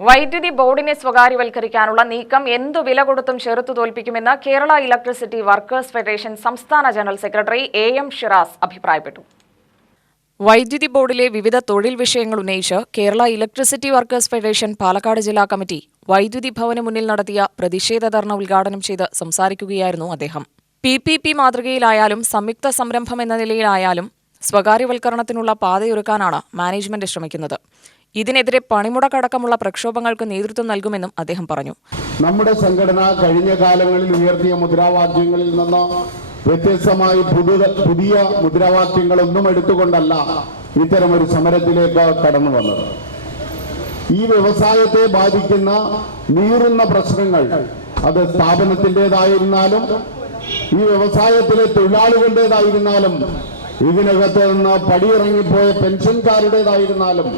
വൈദ്യുതി ബോർഡിനെ സ്വകാര്യവൽക്കരിക്കാനുള്ള നീക്കം എന്തു വില കൊടുത്തും ചെറുത്തു തോൽപ്പിക്കുമെന്ന് കേരള ഇലക്ട്രിസിറ്റി വർക്കേഴ്സ് ഫെഡറേഷൻ സംസ്ഥാന ജനറൽ സെക്രട്ടറി എം ഷിറാസ് അഭിപ്രായപ്പെട്ടു. വൈദ്യുതി ബോർഡിലെ വിവിധ തൊഴിൽ വിഷയങ്ങൾ ഉന്നയിച്ച് Kerala electricity workers federation Palakkad ജില്ലാ കമ്മിറ്റി വൈദ്യുതി ഭവന് മുന്നിൽ നടത്തിയ പ്രതിഷേധ ധർണ ഉദ്ഘാടനം ചെയ്ത് സംസാരിക്കുകയായിരുന്നു അദ്ദേഹം. PPP മാതൃകയിലായാലും സംയുക്ത സംരംഭം എന്ന നിലയിലായാലും സ്വകാര്യവൽക്കരണത്തിനുള്ള പാതയൊരുക്കാനാണ് മാനേജ്മെന്റ് ശ്രമിക്കുന്നത്. ഇതിനെതിരെ പണിമുടക്കടക്കമുള്ള പ്രക്ഷോഭങ്ങൾക്ക് നേതൃത്വം നൽകുമെന്നും അദ്ദേഹം പറഞ്ഞു. നമ്മുടെ സംഘടന കഴിഞ്ഞ കാലങ്ങളിൽ ഉയർത്തിയ മുദ്രാവാക്യങ്ങളിൽ നിന്ന് വ്യത്യസ്തമായി പുതിയ മുദ്രാവാക്യങ്ങളൊന്നും എടുത്തുകൊണ്ടല്ല ഇത്തരമൊരു സമരത്തിലേക്ക് കടന്നു വന്നത്. ഈ വ്യവസായത്തെ ബാധിക്കുന്ന നീറുന്ന പ്രശ്നങ്ങൾ അത് സ്ഥാപനത്തിൻ്റെതായിരുന്നാലും ഈ വ്യവസായത്തിലെ തൊഴിലാളികളുടേതായിരുന്നാലും ഇതിനകത്ത് നിന്ന് പടിയിറങ്ങിപ്പോയ പെൻഷൻകാരുടേതായിരുന്നാലും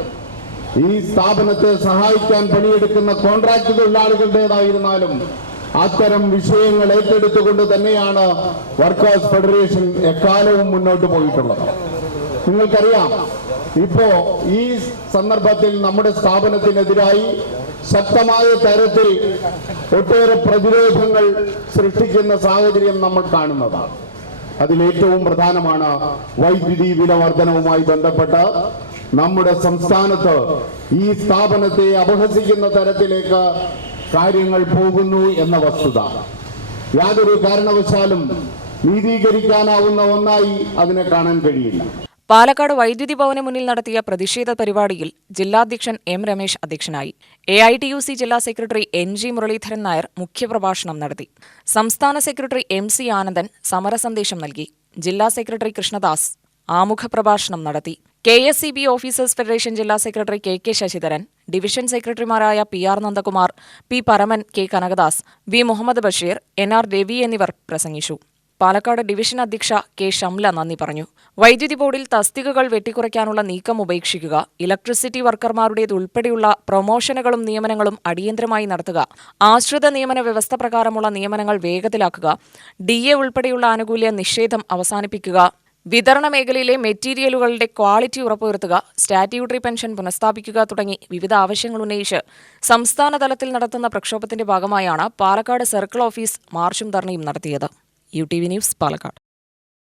ഈ സ്ഥാപനത്തെ സഹായിക്കാൻ പണിയെടുക്കുന്ന കോൺട്രാക്ട് തൊഴിലാളികളുടേതായിരുന്നാലും അത്തരം വിഷയങ്ങൾ ഏറ്റെടുത്തുകൊണ്ട് തന്നെയാണ് വർക്കേഴ്സ് ഫെഡറേഷൻ എക്കാലവും മുന്നോട്ട് പോയിട്ടുള്ളത്. നിങ്ങൾക്കറിയാം, ഇപ്പോ ഈ സന്ദർഭത്തിൽ നമ്മുടെ സ്ഥാപനത്തിനെതിരായി ശക്തമായ തരത്തിൽ ഒട്ടേറെ പ്രതിരോധങ്ങൾ സൃഷ്ടിക്കുന്ന സാഹചര്യം നമ്മൾ കാണുന്നതാണ്. അതിലേറ്റവും പ്രധാനമാണ് വൈദ്യുതി വില വർധനവുമായി ബന്ധപ്പെട്ട് നമ്മുടെ സംസ്ഥാനത്ത് ഈ സ്ഥാപനത്തെ അപഹസിക്കുന്ന തരത്തിലേക്ക് കാര്യങ്ങൾ പോകുന്നു എന്ന വസ്തുത യാതൊരു കാരണവശാലും നീതീകരിക്കാനാവുന്ന ഒന്നായി അതിനെ കാണാൻ കഴിയില്ല. പാലക്കാട് വൈദ്യുതി ഭവന് മുന്നിൽ നടത്തിയ പ്രതിഷേധ പരിപാടിയിൽ ജില്ലാധ്യക്ഷൻ M രമേശ് അധ്യക്ഷനായി. AITUC ജില്ലാ സെക്രട്ടറി NG മുരളീധരൻ നായർ മുഖ്യപ്രഭാഷണം നടത്തി. സംസ്ഥാന സെക്രട്ടറി MC ആനന്ദൻ സമരസന്ദേശം നൽകി. ജില്ലാ സെക്രട്ടറി കൃഷ്ണദാസ് ആമുഖ പ്രഭാഷണം നടത്തി. KSCB ഓഫീസേഴ്സ് ഫെഡറേഷൻ ജില്ലാ സെക്രട്ടറി KK ശശിധരൻ, ഡിവിഷൻ സെക്രട്ടറിമാരായ PR Nandakumar, P Paraman, K Kanakadas, V Muhammad Basheer, NR Ravi എന്നിവർ പ്രസംഗിച്ചു. പാലക്കാട് ഡിവിഷൻ അധ്യക്ഷ K ഷംല നന്ദി പറഞ്ഞു. വൈദ്യുതി ബോർഡിൽ തസ്തികകൾ വെട്ടിക്കുറയ്ക്കാനുള്ള നീക്കം ഉപേക്ഷിക്കുക, ഇലക്ട്രിസിറ്റി വർക്കർമാരുടേതുൾപ്പെടെയുള്ള പ്രൊമോഷനുകളും നിയമനങ്ങളും അടിയന്തരമായി നടത്തുക, ആശ്രിത നിയമന വ്യവസ്ഥ പ്രകാരമുള്ള നിയമനങ്ങൾ വേഗത്തിലാക്കുക, DA ഉൾപ്പെടെയുള്ള ആനുകൂല്യ നിഷേധം അവസാനിപ്പിക്കുക, വിതരണ മേഖലയിലെ മെറ്റീരിയലുകളുടെ ക്വാളിറ്റി ഉറപ്പുവരുത്തുക, സ്റ്റാറ്റ്യൂട്ടറി പെൻഷൻ പുനഃസ്ഥാപിക്കുക തുടങ്ങി വിവിധ ആവശ്യങ്ങൾ ഉന്നയിച്ച് സംസ്ഥാന തലത്തിൽ നടത്തുന്ന പ്രക്ഷോഭത്തിന്റെ ഭാഗമായാണ് പാലക്കാട് സർക്കിൾ ഓഫീസ് മാർച്ചും ധർണയും നടത്തിയത്. UTV news, Palakkad.